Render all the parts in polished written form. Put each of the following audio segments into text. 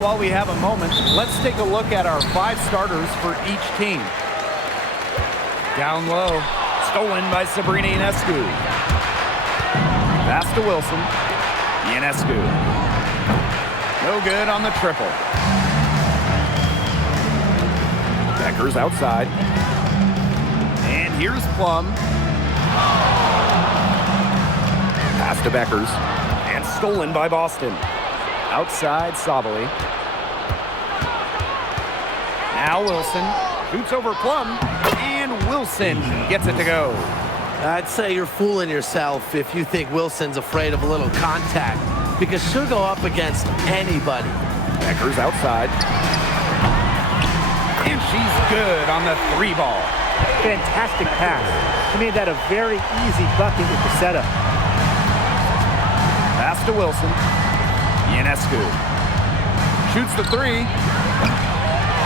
While we have a moment, let's take a look at our 5 starters for each team. Down low, stolen by Sabrina Ionescu. Pass to Wilson. Ionescu. No good on the triple. Becker's outside. And here's Plum. Pass to Beckers. And stolen by Boston. Outside, Sabali. Now Wilson shoots over Plum, and Wilson gets it to go. I'd say you're fooling yourself if you think Wilson's afraid of a little contact, because she'll go up against anybody. Becker's outside. And she's good on the 3 ball. Fantastic pass. She made that a very easy bucket with the setup. Pass to Wilson. Ionescu shoots the 3,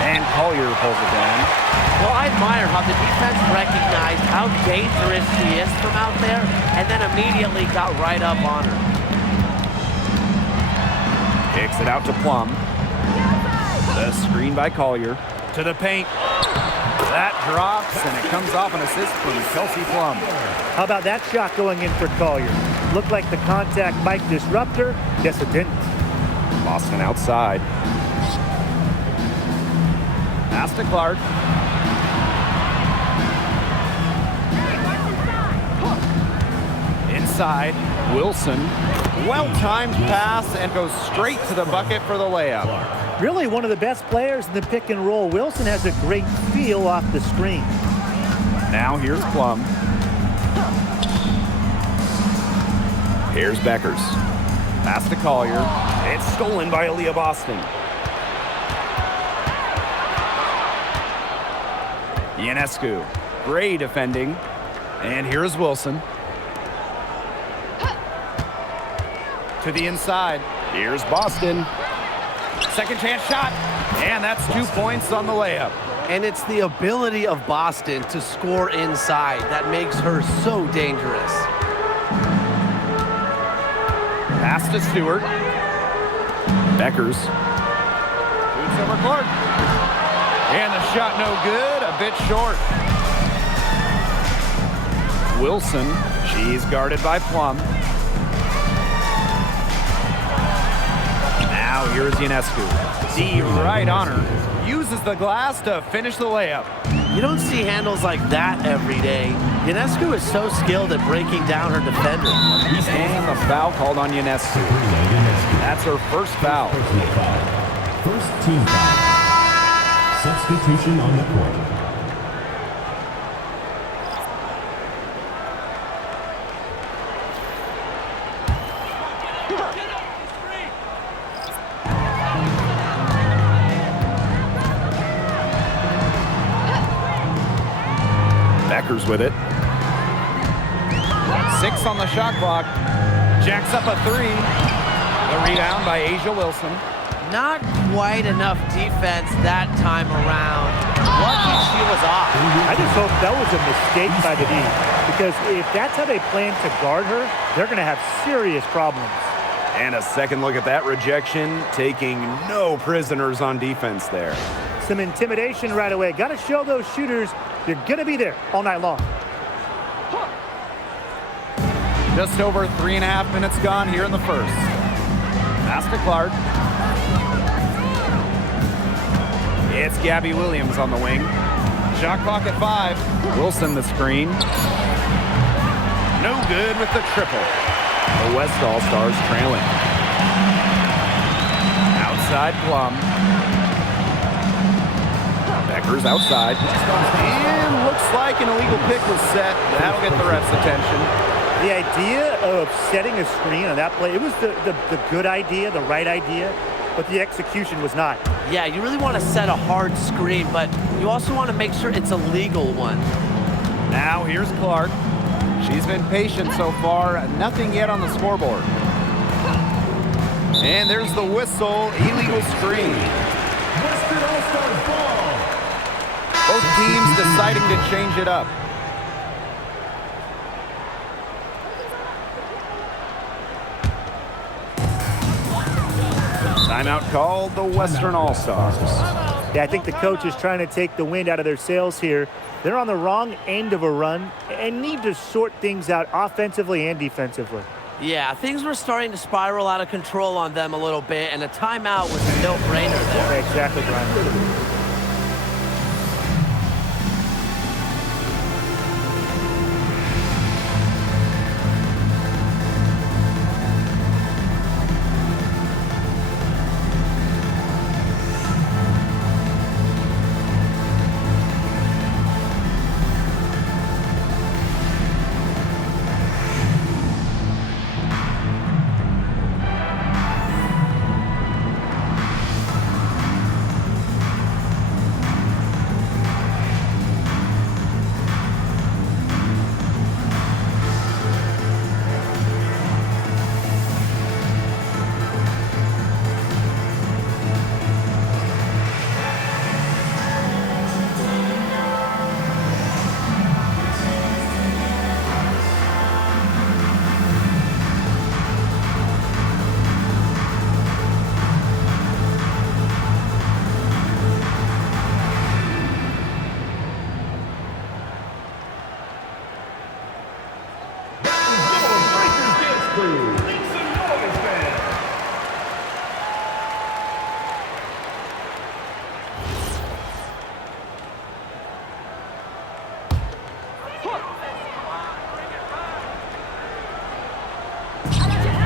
and Collier pulls it down. Well, I admire how the defense recognized how dangerous she is from out there and then immediately got right up on her. Kicks it out to Plum. The screen by Collier. To the paint. That drops, and it comes off an assist from Kelsey Plum. How about that shot going in for Collier? Looked like the contact might disrupt her. Guess it didn't. Boston outside. Pass to Clark. Inside, Wilson. Well-timed pass and goes straight to the bucket for the layup. Really one of the best players in the pick and roll. Wilson has a great feel off the screen. Now here's Plum. Here's Beckers. Pass to Collier. It's stolen by Aaliyah Boston. Ionescu. Great defending. And here's Wilson. To the inside. Here's Boston. Second chance shot. And that's 2 points on the layup. And it's the ability of Boston to score inside that makes her so dangerous. Pass to Stewart. Beckers. Shoots over Clark. And the shot no good, a bit short. Wilson, she's guarded by Plum. Now here's Ionescu. D right on her. Uses the glass to finish the layup. You don't see handles like that every day. Ionescu is so skilled at breaking down her defender. And the foul called on Ionescu. That's her first foul. First team foul. Substitution on the court. Beckers with it. 6 on the shot clock. Jacks up a 3. The rebound by A'ja Wilson. Not quite enough defense that time around. Lucky she was off. I just hope that was a mistake by the D, because if that's how they plan to guard her, they're going to have serious problems. And a second look at that rejection, taking no prisoners on defense there. Some intimidation right away. Got to show those shooters you're going to be there all night long. Just over 3.5 minutes gone here in the first. Pass to Clark. It's Gabby Williams on the wing. Shot clock at 5. Wilson the screen. No good with the triple. The West All-Stars trailing. Outside Plum. Becker's outside. And looks like an illegal pick was set. That'll get the ref's attention. The idea of setting a screen on that play, it was the good idea, the right idea, but the execution was not. Yeah, you really want to set a hard screen, but you also want to make sure it's a legal one. Now here's Clark. She's been patient so far. Nothing yet on the scoreboard. And there's the whistle. Illegal screen. Western All-Stars ball. Both teams deciding to change it up. Timeout called the Western All-Stars. Yeah, I think the coach is trying to take the wind out of their sails here. They're on the wrong end of a run and need to sort things out offensively and defensively. Yeah, things were starting to spiral out of control on them a little bit, and a timeout was a no-brainer there. Exactly, Brian.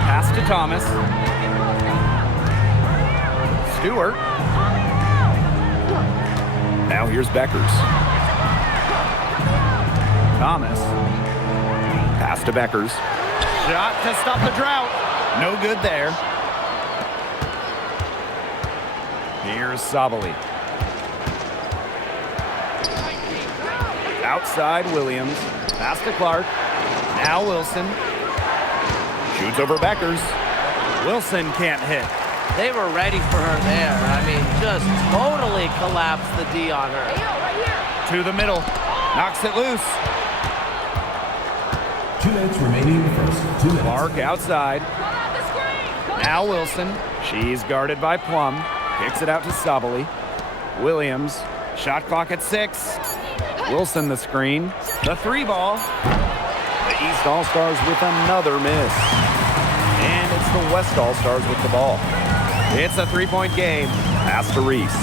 Pass to Thomas. Stewart. Now here's Beckers. Thomas. Pass to Beckers. Shot to stop the drought. No good there. Here's Sabali. Outside Williams. Pass to Clark. Now Wilson. Shoots over Beckers. Wilson can't hit. They were ready for her there. I mean, just totally collapsed the D on her. To the middle. Knocks it loose. 2 minutes remaining in the first. 2 minutes. Clark outside. Now Wilson. She's guarded by Plum. Kicks it out to Sabali. Williams. Shot clock at 6. Wilson the screen. The 3 ball. The East All-Stars with another miss. And it's the West All-Stars with the ball. It's a 3-point game. Pass to Reese.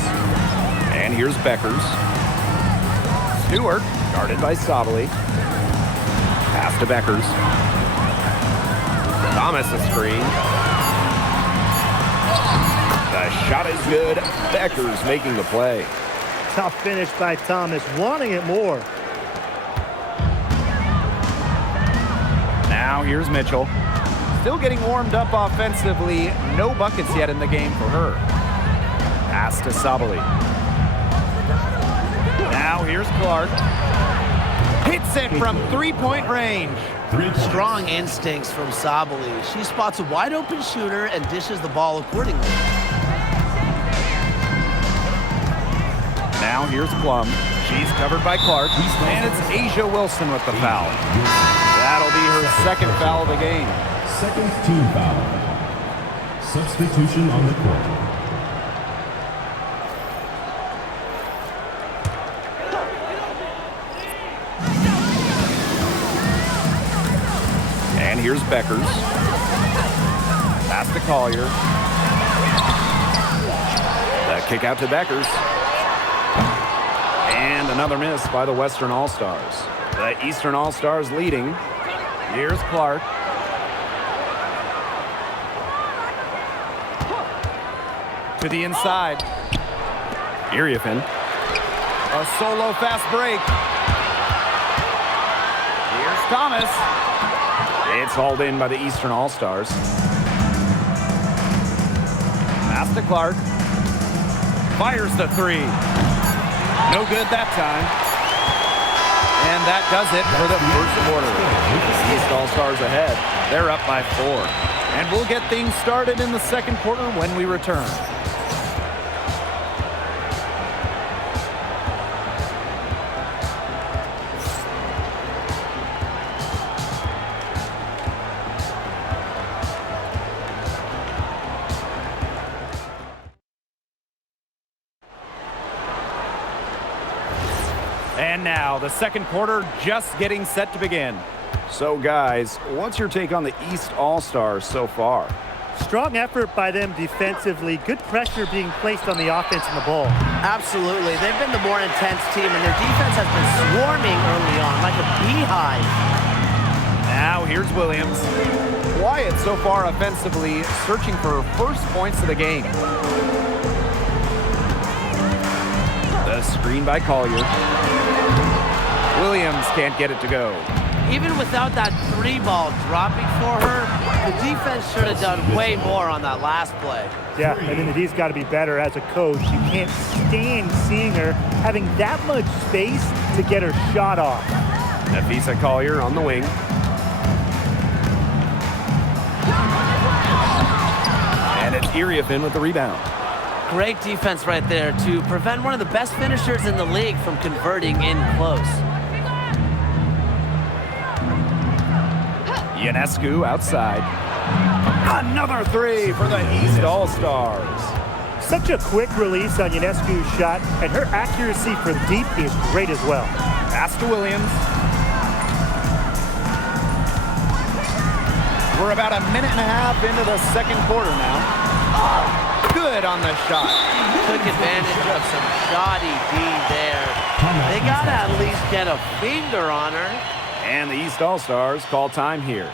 And here's Beckers. Stewart, guarded by Sabali. Pass to Beckers. Thomas a screen. The shot is good. Beckers making the play. Tough finish by Thomas, wanting it more. Now here's Mitchell. Still getting warmed up offensively. No buckets yet in the game for her. Pass to Sabali. Now here's Clark. Hits it from 3-point range. Strong instincts from Sabali. She spots a wide open shooter and dishes the ball accordingly. Now here's Plum. She's covered by Clark. And it's Asia Wilson with the foul. That'll be her second foul of the game. Second team foul. Substitution on the court. And here's Beckers. Pass to Collier. The kick out to Beckers. And another miss by the Western All-Stars. The Eastern All-Stars leading. Here's Clark. To the inside. Iriefin. A solo fast break. Here's Thomas. It's hauled in by the Eastern All-Stars. Pass to Clark. Fires the 3. No good that time. And that does it for the first quarter. East All-Stars ahead. They're up by 4. And we'll get things started in the second quarter when we return. And now the second quarter just getting set to begin. So, guys, what's your take on the East All-Stars so far? Strong effort by them defensively. Good pressure being placed on the offense and the ball. Absolutely. They've been the more intense team, and their defense has been swarming early on like a beehive. Now here's Williams. Quiet so far offensively, searching for first points of the game. The screen by Collier. Williams can't get it to go. Even without that 3-ball dropping for her, the defense should have done way more on that last play. Yeah, I mean, the D's got to be better as a coach. You can't stand seeing her having that much space to get her shot off. Nafisa Collier on the wing. And it's Iriafin with the rebound. Great defense right there to prevent one of the best finishers in the league from converting in close. Ionescu outside. Another three for the East All-Stars. Such a quick release on Ionescu's shot, and her accuracy from deep is great as well. Pass to Williams. We're about a minute and a half into the second quarter now. Good on the shot. Took advantage of some shoddy D there. They got to at least get a finger on her. And the East All-Stars call time here.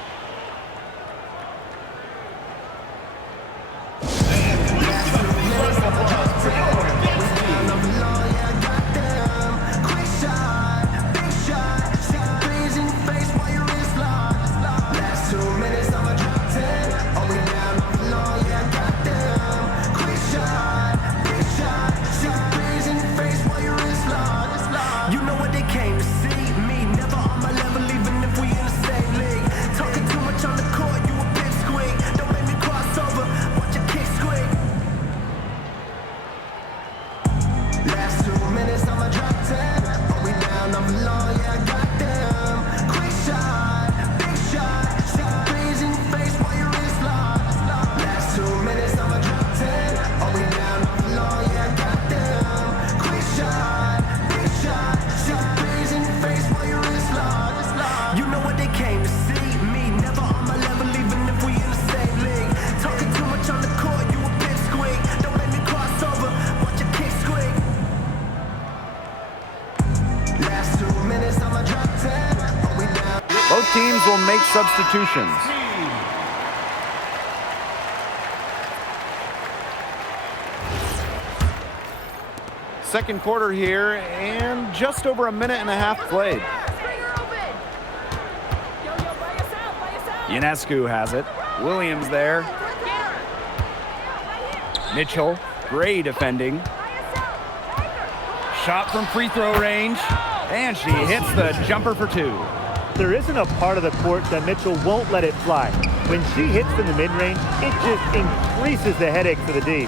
Both teams will make substitutions. Second quarter here, and just over a minute and a half played. Ionescu has it. Williams there. Mitchell, great defending. Shot from free throw range, and she hits the jumper for two. There isn't a part of the court that Mitchell won't let it fly. When she hits from the mid-range, it just increases the headache for the D.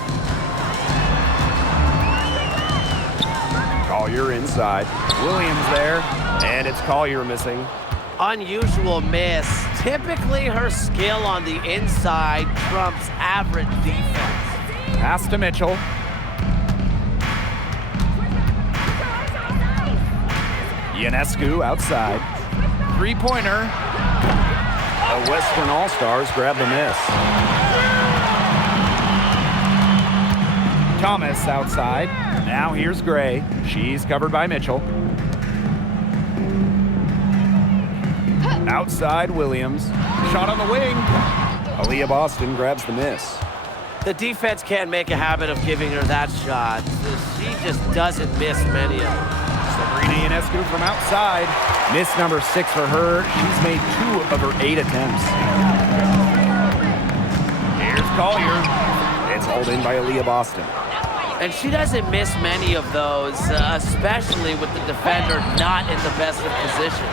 Collier inside. Williams there. And it's Collier missing. Unusual miss. Typically, her skill on the inside trumps average defense. Pass to Mitchell. Ionescu outside. Three-pointer. The Western All-Stars grab the miss. Thomas outside. Now here's Gray. She's covered by Mitchell. Outside Williams. Shot on the wing. Aaliyah Boston grabs the miss. The defense can't make a habit of giving her that shot. She just doesn't miss many of them. Sabrina Ionescu from outside. Miss number 6 for her. She's made 2 of her 8 attempts. Here's Collier. It's hauled in by Aaliyah Boston. And she doesn't miss many of those, especially with the defender not in the best of positions.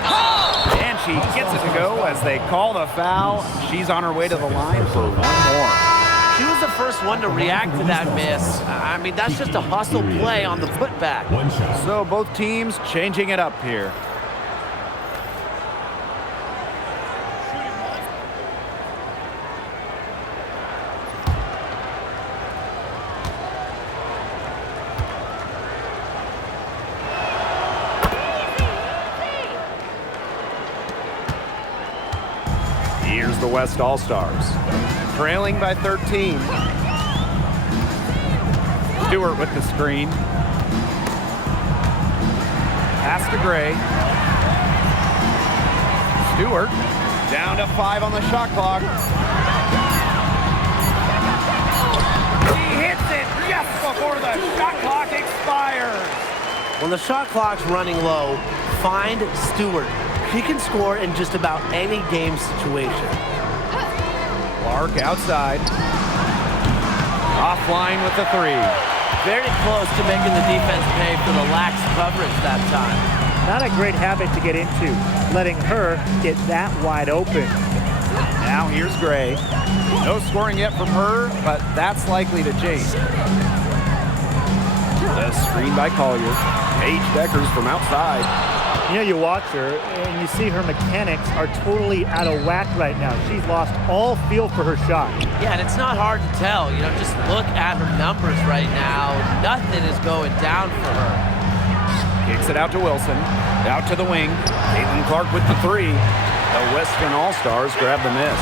And she gets it to go as they call the foul. She's on her way to the line for one more. She was the first one to react to that miss. I mean, that's just a hustle play on the putback. One shot. So both teams changing it up here. the West All-Stars. Trailing by 13. Stewart with the screen. Pass to Gray. Stewart down to 5 on the shot clock. He hits it just before the shot clock expires. When the shot clock's running low, find Stewart. He can score in just about any game situation. Clark outside. Offline with the 3. Very close to making the defense pay for the lax coverage that time. Not a great habit to get into, letting her get that wide open. Now here's Gray. No scoring yet from her, but that's likely to change. The screen by Collier. Paige Deckers from outside. You know, you watch her and you see her mechanics are totally out of whack right now. She's lost all feel for her shot. Yeah, and it's not hard to tell. You know, just look at her numbers right now. Nothing is going down for her. Kicks it out to Wilson. Out to the wing. Caitlin Clark with the 3. The Western All-Stars grab the miss.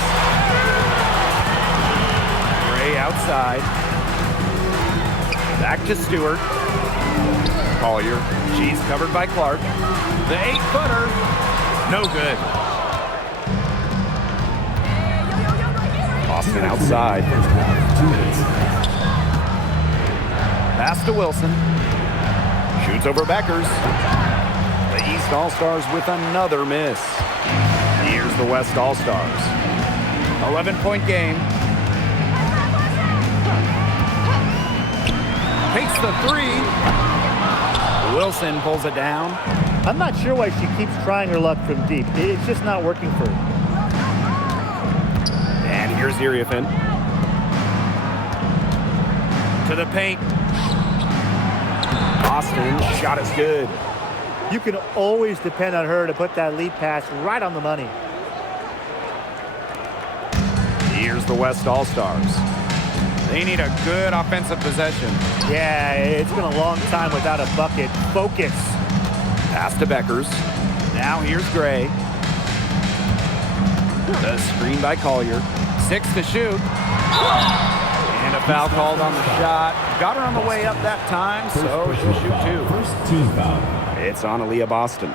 Gray outside. Back to Stewart. Collier. She's covered by Clark. The 8-footer. No good. Austin outside. Pass to Wilson. Shoots over Beckers. The East All-Stars with another miss. Here's the West All-Stars. 11-point game. Takes the 3. Wilson pulls it down. I'm not sure why she keeps trying her luck from deep. It's just not working for her. And here's Iriafin. To the paint. Austin, shot is good. You can always depend on her to put that lead pass right on the money. Here's the West All-Stars. They need a good offensive possession. Yeah, it's been a long time without a bucket. Focus. Pass to Beckers. Now here's Gray. The screen by Collier. 6 to shoot. And a foul called on the shot. Got her on the way up that time, so she'll shoot 2. First team foul. It's on Aaliyah Boston.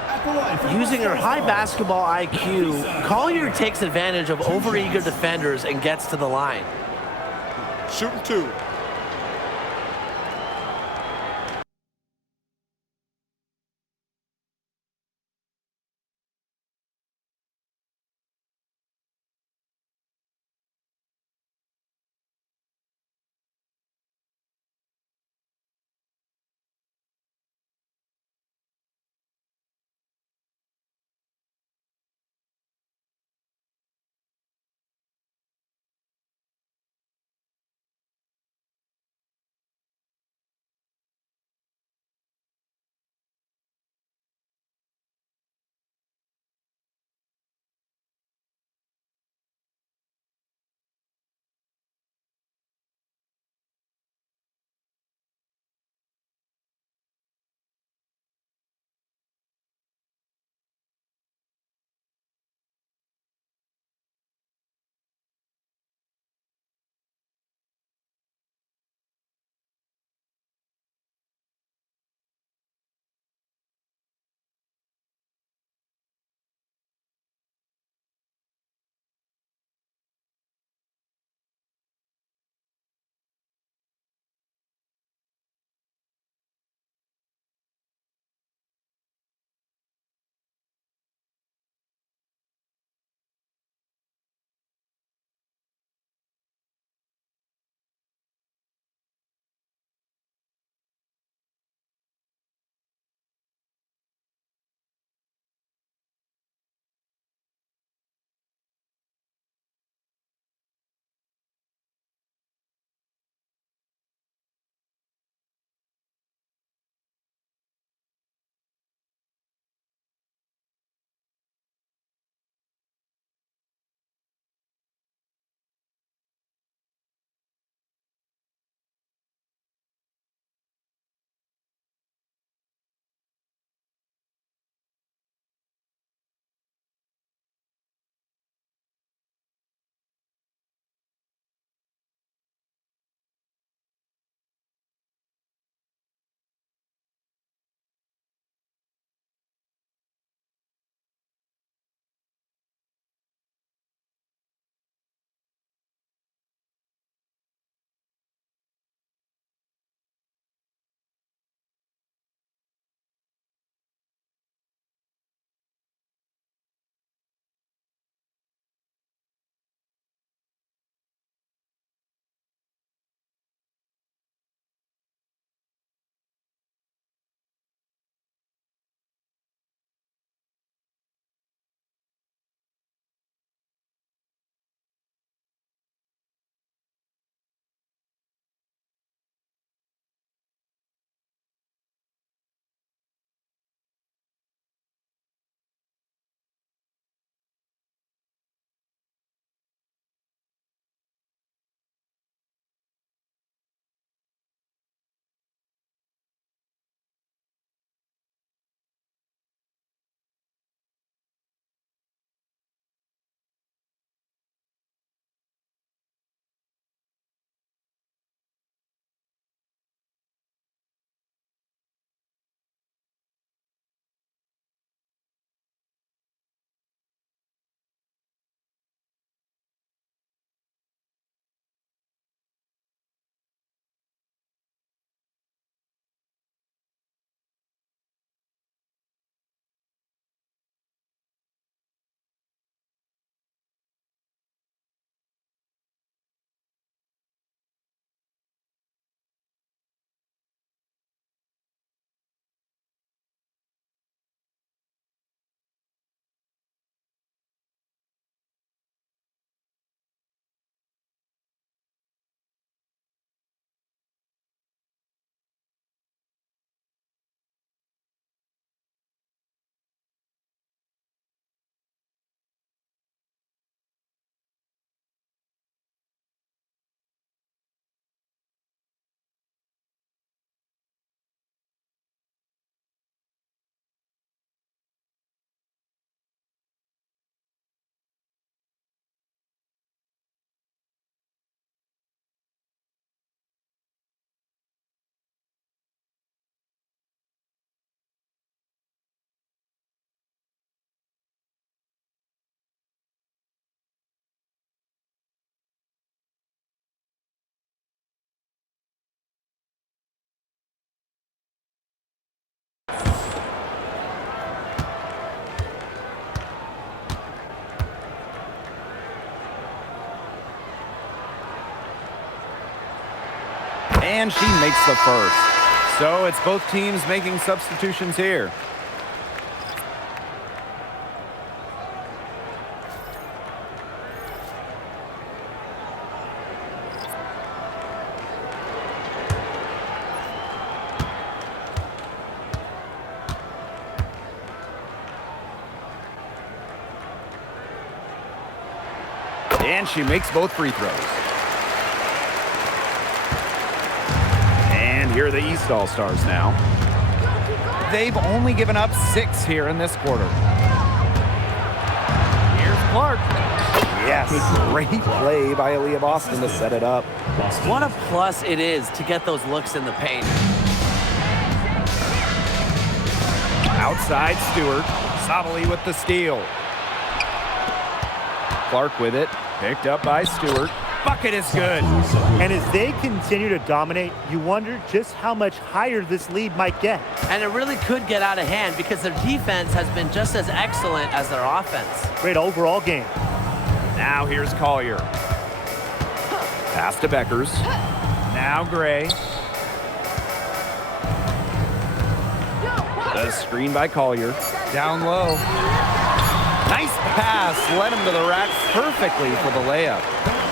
Using her high basketball IQ, Collier takes advantage of overeager defenders and gets to the line. Shooting 2. And she makes the first. So it's both teams making substitutions here. And she makes both free throws. And here are the East All-Stars now. They've only given up 6 here in this quarter. Here's Clark. Yes, great play by Aaliyah Boston to set it up. What a plus it is to get those looks in the paint. Outside Stewart. Sabali with the steal. Clark with it. Picked up by Stewart. Bucket is good. And as they continue to dominate, you wonder just how much higher this lead might get. And it really could get out of hand because their defense has been just as excellent as their offense. Great overall game. Now here's Collier. Pass to Beckers. Now Gray. The screen by Collier. Down low. Nice pass. Led him to the rack perfectly for the layup.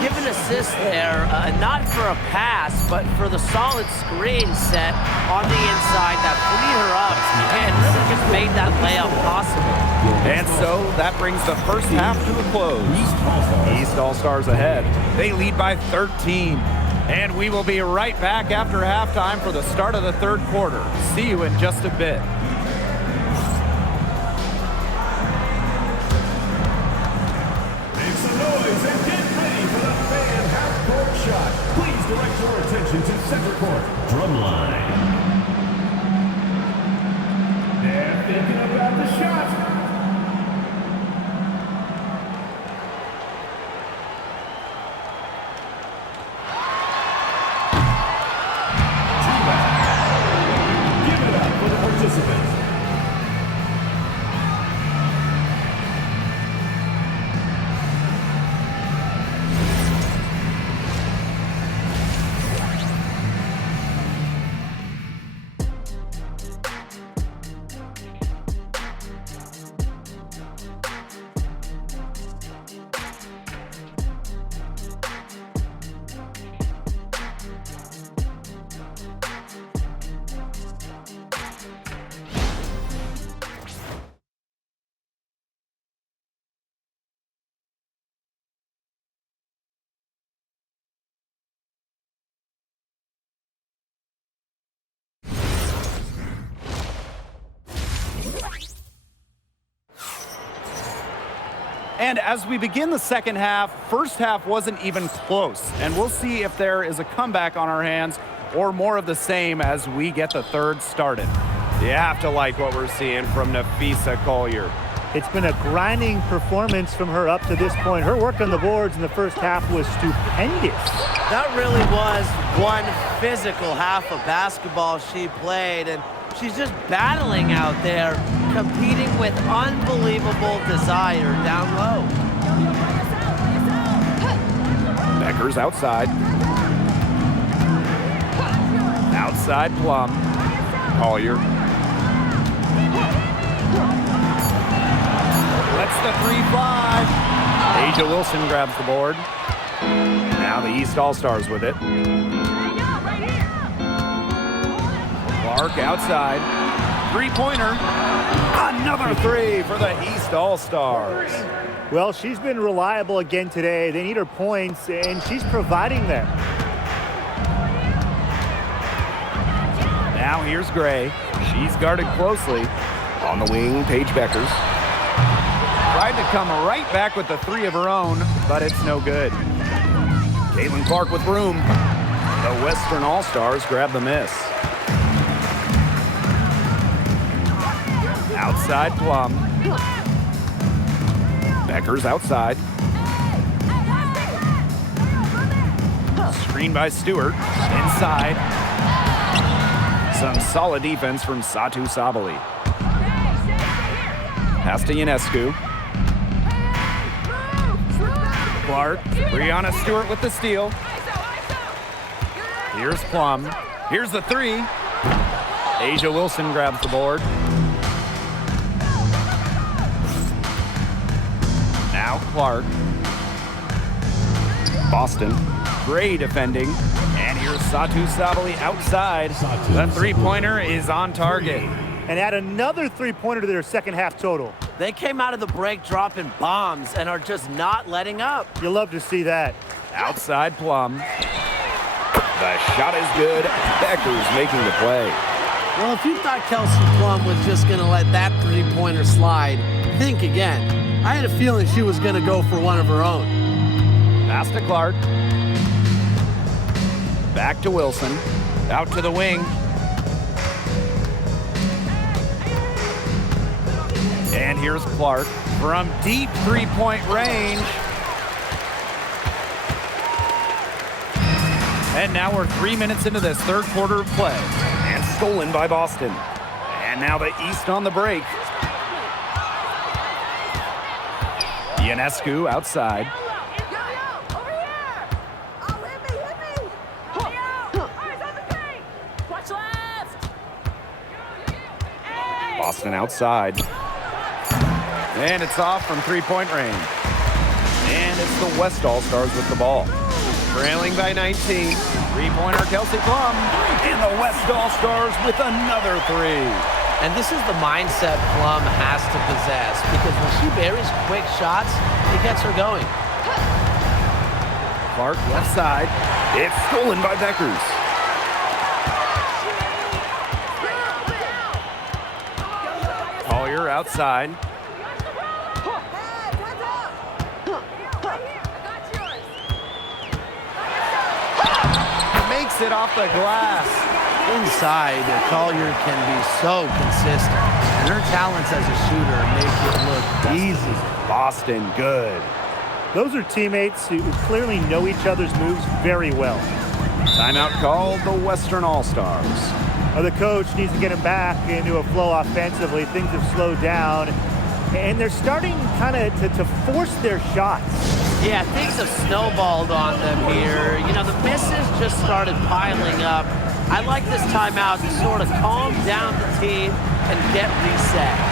Give an assist there, not for a pass, but for the solid screen set on the inside that freed her up and really just made that layup possible. And so that brings the first half to a close. East All-Stars ahead. They lead by 13. And we will be right back after halftime for the start of the third quarter. See you in just a bit. Make some noise and get ready for the fan half-court shot. Please direct your attention to center court. Drumline. They're thinking about the shot. Give it up for the participants. And as we begin the second half, first half wasn't even close. And we'll see if there is a comeback on our hands or more of the same as we get the third started. You have to like what we're seeing from Napheesa Collier. It's been a grinding performance from her up to this point. Her work on the boards in the first half was stupendous. That really was one physical half of basketball she played, and she's just battling out there, competing with unbelievable desire down low. Beckers outside. Outside Plum. Collier. Lets the 3 fly. Asia Wilson grabs the board. Now the East All-Stars with it. Clark outside. Three-pointer. Another 3 for the East All-Stars. Well, she's been reliable again today. They need her points, and she's providing them. Now here's Gray. She's guarded closely. On the wing, Paige Beckers. Tried to come right back with the 3 of her own, but it's no good. Caitlin Clark with room. The Western All-Stars grab the miss. Outside Plum. Beckers outside. Screen by Stewart. Inside. Some solid defense from Satu Sabali. Pass to Ionescu. Clark. Brianna Stewart with the steal. Here's Plum. Here's the three. Asia Wilson grabs the board. Now Clark. Boston. Gray defending. And here's Satu Sabali outside. The three-pointer is on target. And add another three-pointer to their second half total. They came out of the break dropping bombs and are just not letting up. You'll love to see that. Outside Plum. The shot is good. Becker's making the play. Well, if you thought Kelsey Plum was just going to let that three-pointer slide, think again. I had a feeling she was going to go for one of her own. Pass to Clark. Back to Wilson. Out to the wing. And here's Clark from deep three-point range. And now we're 3 minutes into this third quarter of play. And stolen by Boston. And now the East on the break. Ionescu outside. Boston outside. And it's off from three-point range. And it's the West All-Stars with the ball. Trailing by 19. Three-pointer Kelsey Plum. And the West All-Stars with another three. And this is the mindset Plum has to possess, because when she buries quick shots, it gets her going. Clark left side. It's stolen by Beckers. Collier outside. Makes it off the glass. Inside, Collier can be so consistent, and her talents as a shooter make it look easy. Boston, good. Those are teammates who clearly know each other's moves very well. Timeout called the Western All-Stars. The coach needs to get him back into a flow offensively. Things have slowed down, and they're starting kind of to force their shots. Yeah, things have snowballed on them here. You know, the misses just started piling up. I like this timeout to sort of calm down the team and get reset.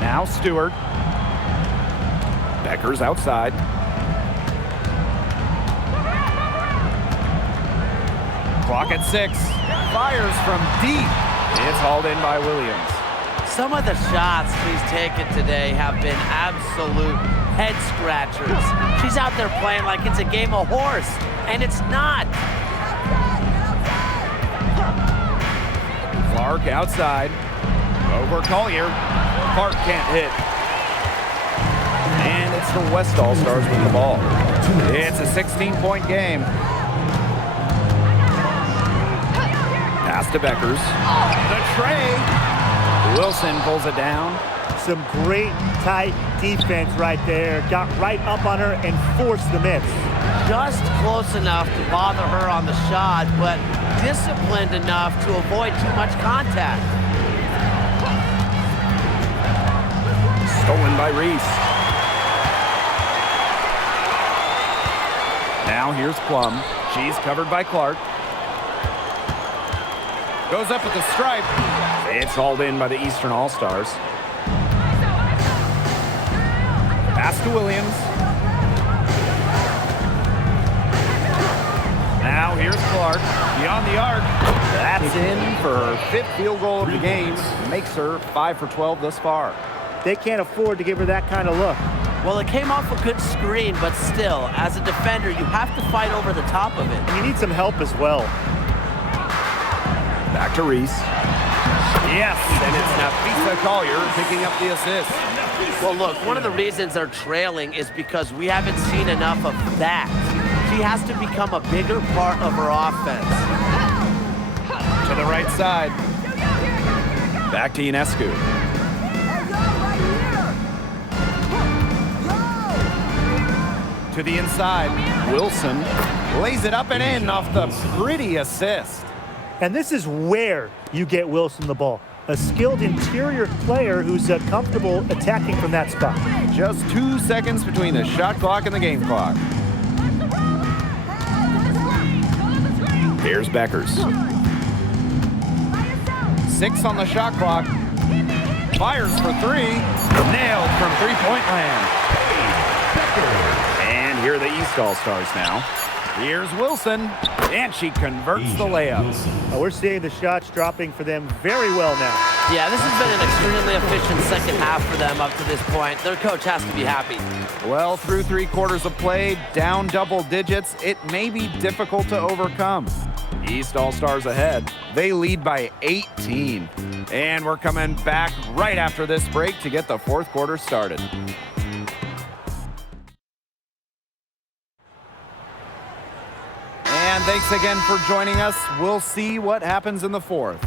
Now Stewart. Beckers outside. Clock at 6. Fires from deep. It's hauled in by Williams. Some of the shots she's taken today have been absolute head scratchers. She's out there playing like it's a game of horse, and it's not. Clark outside. Over Collier. Clark can't hit. And it's the West All-Stars with the ball. It's a 16-point game. Pass to Beckers. The tray. Wilson pulls it down. Some great tight defense right there. Got right up on her and forced the miss. Just close enough to bother her on the shot, but disciplined enough to avoid too much contact. Stolen by Reese. Now here's Plum. She's covered by Clark. Goes up at the stripe. It's hauled in by the Eastern All-Stars. Pass to Williams. Now here's Clark. Beyond the arc. That's in for her 5th field goal of the game. Makes her 5 for 12 thus far. They can't afford to give her that kind of look. Well, it came off a good screen, but still, as a defender, you have to fight over the top of it. And you need some help as well. Back to Reese. Yes, and it's Nafisa Collier picking up the assist. Well, look, one of the reasons they're trailing is because we haven't seen enough of that. She has to become a bigger part of her offense. To the right side. Back to Ionescu. To the inside. Wilson. Lays it up and in off the pretty assist. And this is where you get Wilson the ball. A skilled interior player who's comfortable attacking from that spot. Just 2 seconds between the shot clock and the game clock. Here's Beckers. 6 on the shot clock. Fires for 3. Nailed from three-point land. And here are the East All-Stars now. Here's Wilson, and she converts the layup. We're seeing the shots dropping for them very well now. Yeah, this has been an extremely efficient second half for them up to this point. Their coach has to be happy. Well, through 3 quarters of play, down double digits, it may be difficult to overcome. East All-Stars ahead. They lead by 18. And we're coming back right after this break to get the 4th quarter started. And thanks again for joining us. We'll see what happens in the 4th.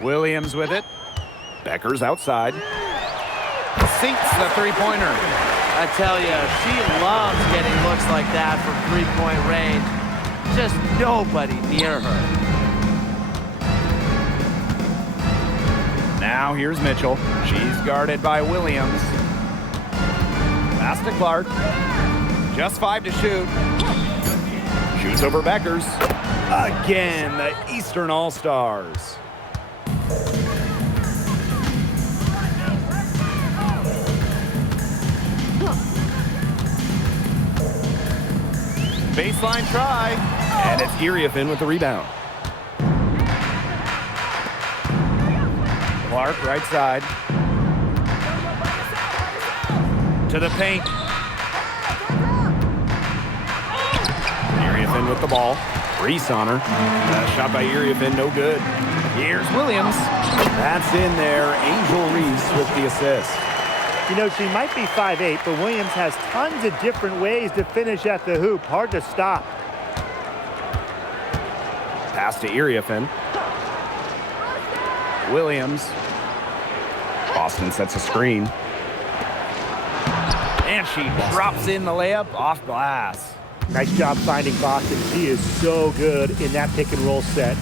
Williams with it. Beckers outside. Sinks the three-pointer. I tell you, she loves getting looks like that from three-point range. Just nobody near her. Now here's Mitchell. She's guarded by Williams. Pass to Clark. Just 5 to shoot. Shoots over Beckers. Again, the Eastern All-Stars. Baseline try. And it's Iriefin with the rebound. Clark right side. To the paint. Iriefin with the ball. Reese on her. Shot by Iriefin, no good. Here's Williams. That's in there. Angel Reese with the assist. You know, she might be 5'8", but Williams has tons of different ways to finish at the hoop. Hard to stop. Pass to Iriefin. Williams. Boston sets a screen. And she drops in the layup off glass. Nice job finding Boston. She is so good in that pick and roll set.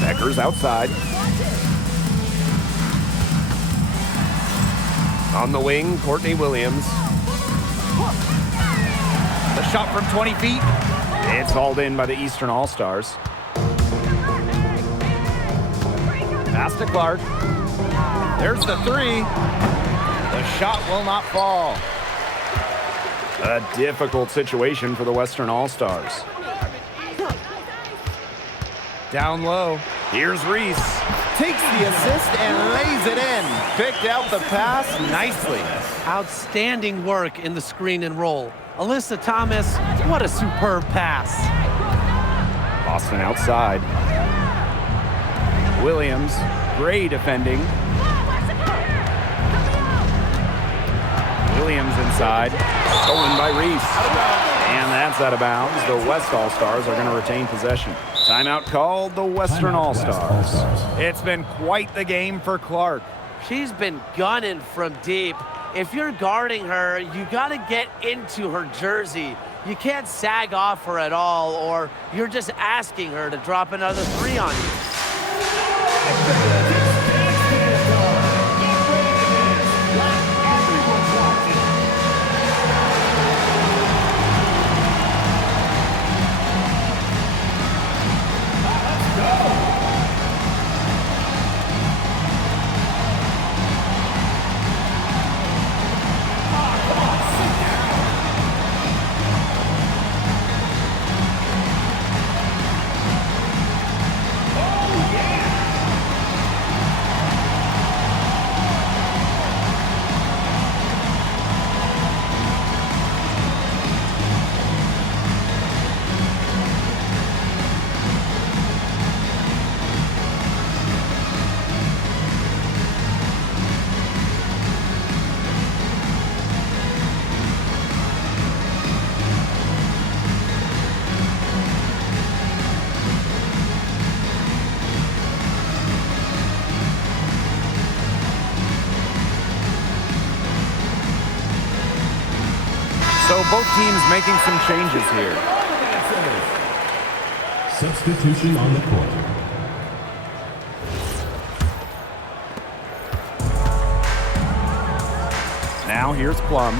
Beckers outside. On the wing, Courtney Williams. The shot from 20 feet. It's hauled in by the Eastern All-Stars. Pass to Clark. There's the 3. The shot will not fall. A difficult situation for the Western All-Stars. Down low. Here's Reese. Takes the assist and lays it in. Picked out the pass nicely. Outstanding work in the screen and roll. Alyssa Thomas, what a superb pass. Boston outside. Williams, great defending. Williams inside. Stolen by Reese. And that's out of bounds. The West All-Stars are going to retain possession. Timeout called the Western All-Stars. It's been quite the game for Clark. She's been gunning from deep. If you're guarding her, you got to get into her jersey. You can't sag off her at all, or you're just asking her to drop another 3 on you. So both teams making some changes here. Substitution on the court. Now here's Plum.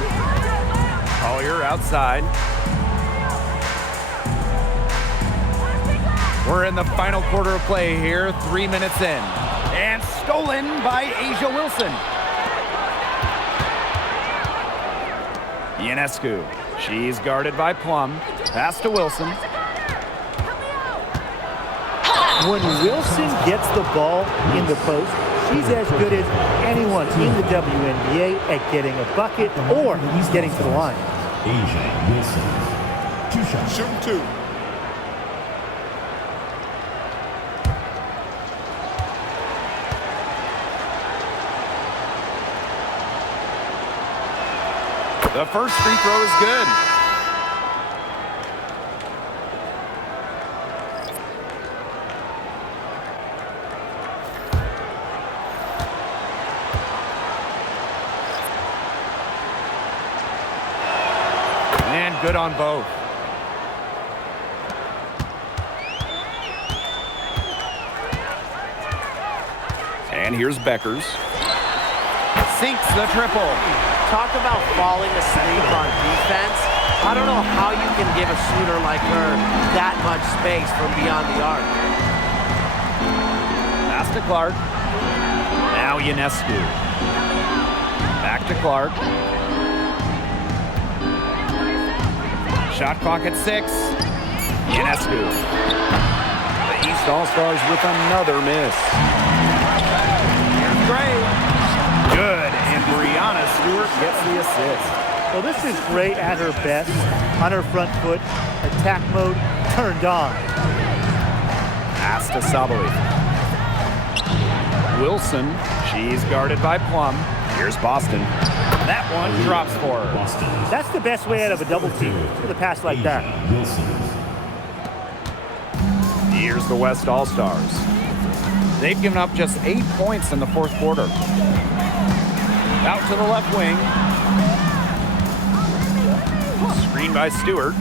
Collier outside. We're in the final quarter of play here, 3 minutes in. And stolen by Asia Wilson. Ionescu. She's guarded by Plum. Pass to Wilson. When Wilson gets the ball in the post, she's as good as anyone in the WNBA at getting a bucket or getting to the line. Asia Wilson. 2 shots. Shooting 2. The first free throw is good. And good on both. And here's Beckers. Sinks the triple. Talk about falling asleep on defense. I don't know how you can give a shooter like her that much space from beyond the arc. Pass to Clark. Now Ionescu. Back to Clark. Shot clock at 6. Ionescu. The East All-Stars with another miss. Here's Gray. Good, and Brianna Stewart gets the assist. Well, this is Gray at her best. On her front foot, attack mode turned on. Pass to Sabali. Wilson, she's guarded by Plum. Here's Boston. That one drops for her. Boston. That's the best way out of a double team with a pass like that. Wilson. Here's the West All-Stars. They've given up just 8 points in the fourth quarter. Out to the left wing. Screen by Stewart.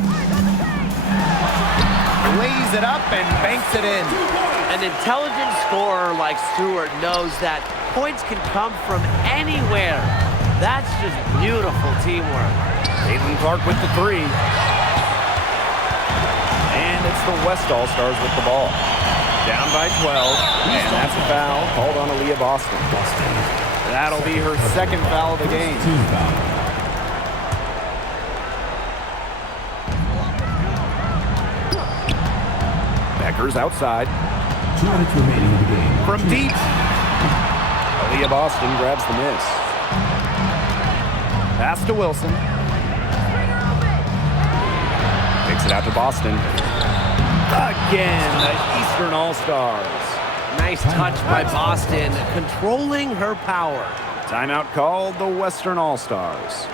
Lays it up and banks it in. An intelligent scorer like Stewart knows that points can come from anywhere. That's just beautiful teamwork. Caitlin Clark with the 3. And it's the West All-Stars with the ball. Down by 12. And that's a foul called on Aaliyah Boston. That'll be her second foul of the game. Team foul. Beckers outside. 2 minutes remaining in the game. From deep. Aaliyah Boston grabs the miss. Pass to Wilson. Takes it out to Boston. Again, the Eastern All-Stars. Nice touch by Boston, controlling her power. Timeout called the Western All-Stars.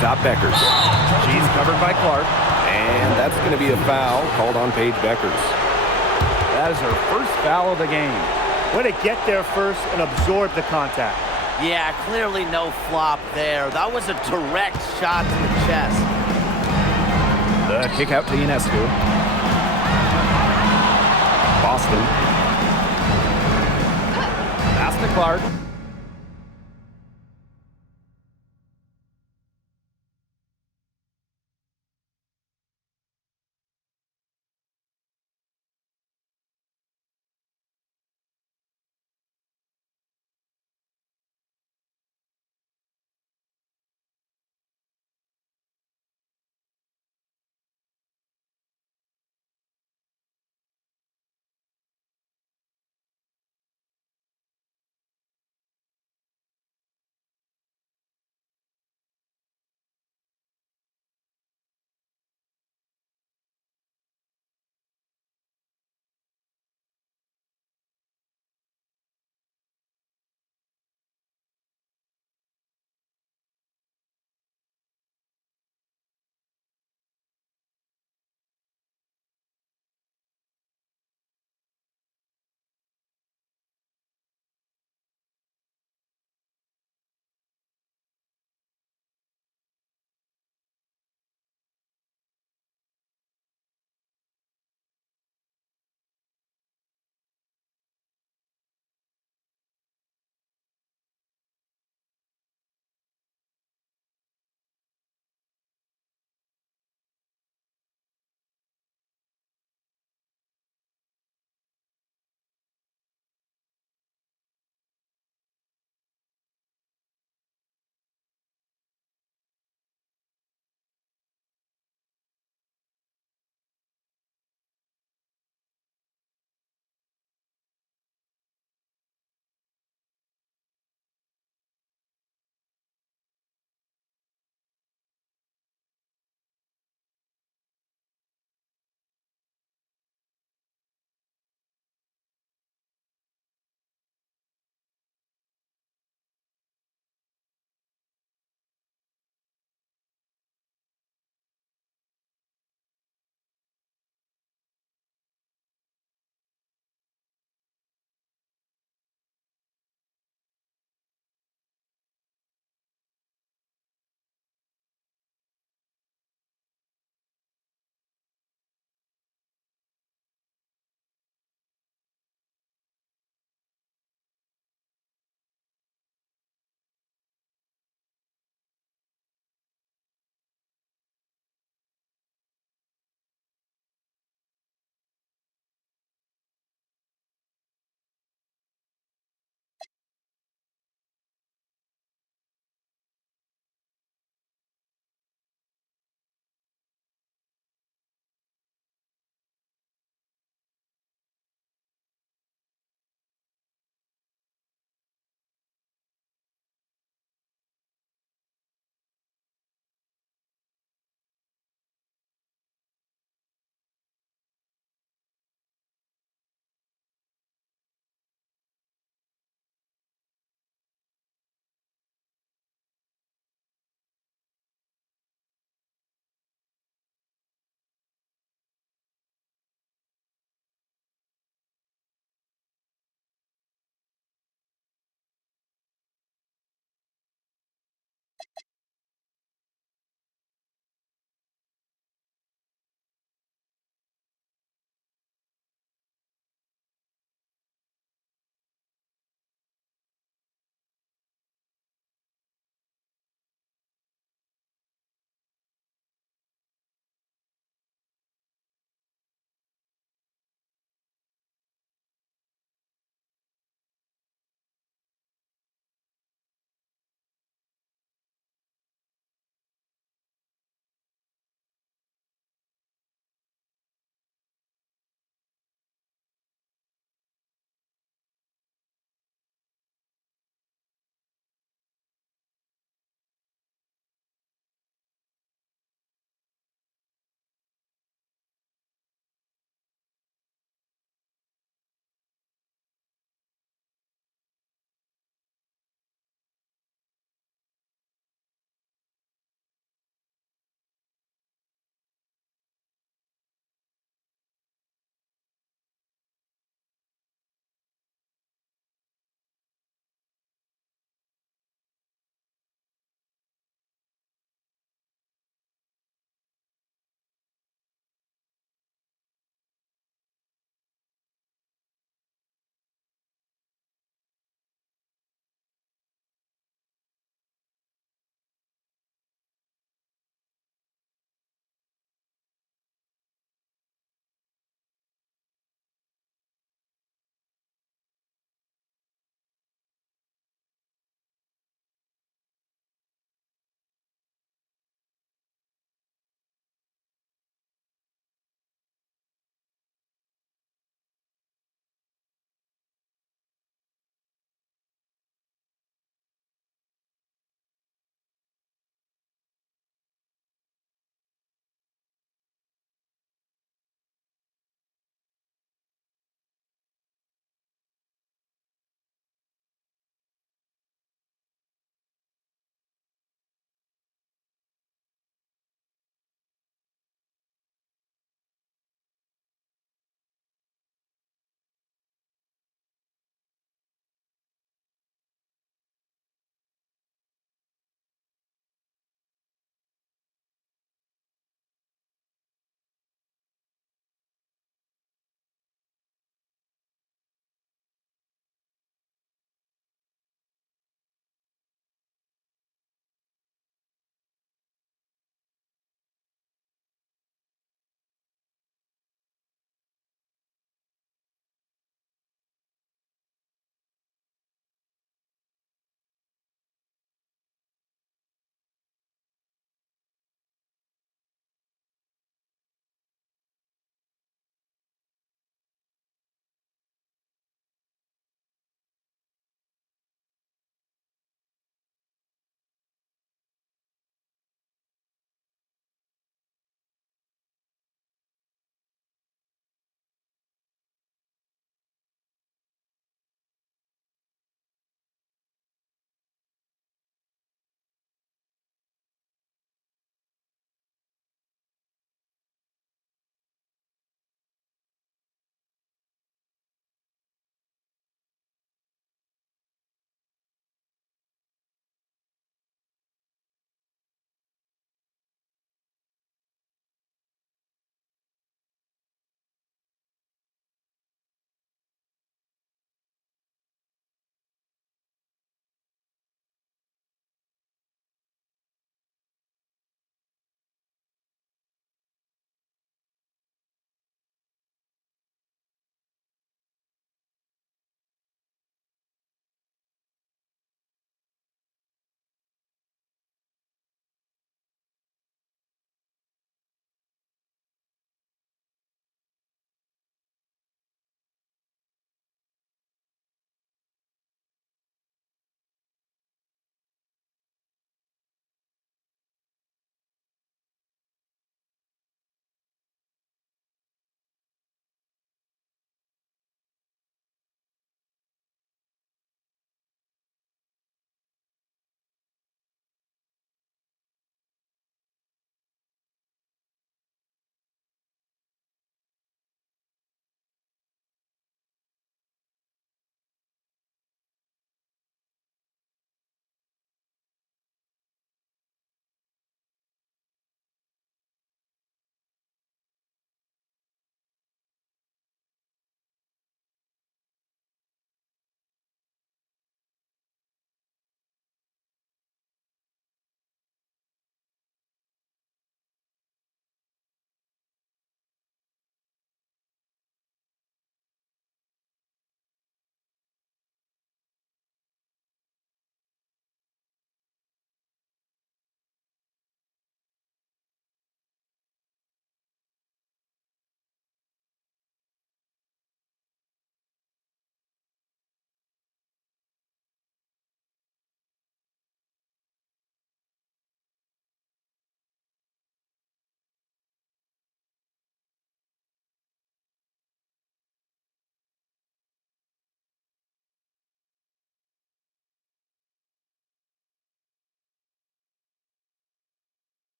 top Beckers. She's covered by Clark. And that's going to be a foul called on Paige Beckers. That is her first foul of the game. Way to get there first and absorb the contact. Yeah, clearly no flop there. That was a direct shot to the chest. The kick out to Ionescu. Boston. Pass to Clark.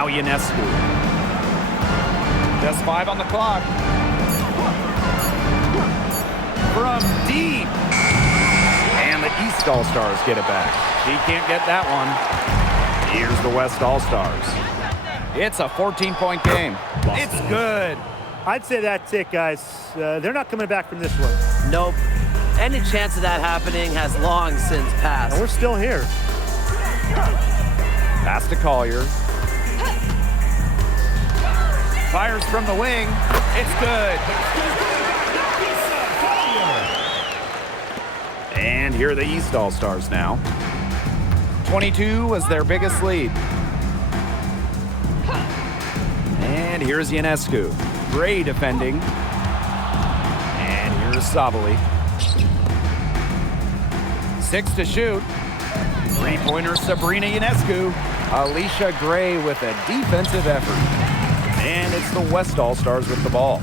Now Ionescu. Just 5 on the clock. From deep. And the East All-Stars get it back. She can't get that one. Here's the West All-Stars. It's a 14-point game. It's good. I'd say that's it, guys. They're not coming back from this one. Nope. Any chance of that happening has long since passed. And we're still here. Pass to Collier. Fires from the wing. It's good. And here are the East All-Stars now. 22 was their biggest lead. And here's Ionescu. Gray defending. And here's Sabali. 6 to shoot. Three-pointer Sabrina Ionescu. Alicia Gray with a defensive effort. And it's the West All-Stars with the ball.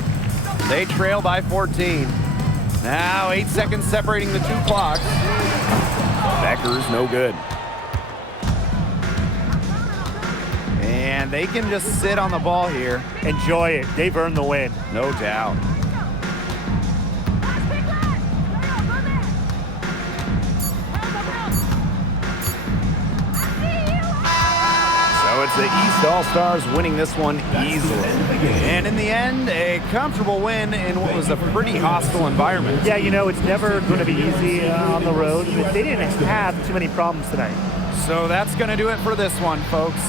They trail by 14. Now 8 seconds separating the 2 clocks. Becker's no good. And they can just sit on the ball here. Enjoy it. They've earned the win. No doubt. So it's the East All-Stars winning this one easily. And in the end, a comfortable win in what was a pretty hostile environment. Yeah, you know, it's never going to be easy on the road, but they didn't have too many problems tonight. So that's going to do it for this one, folks.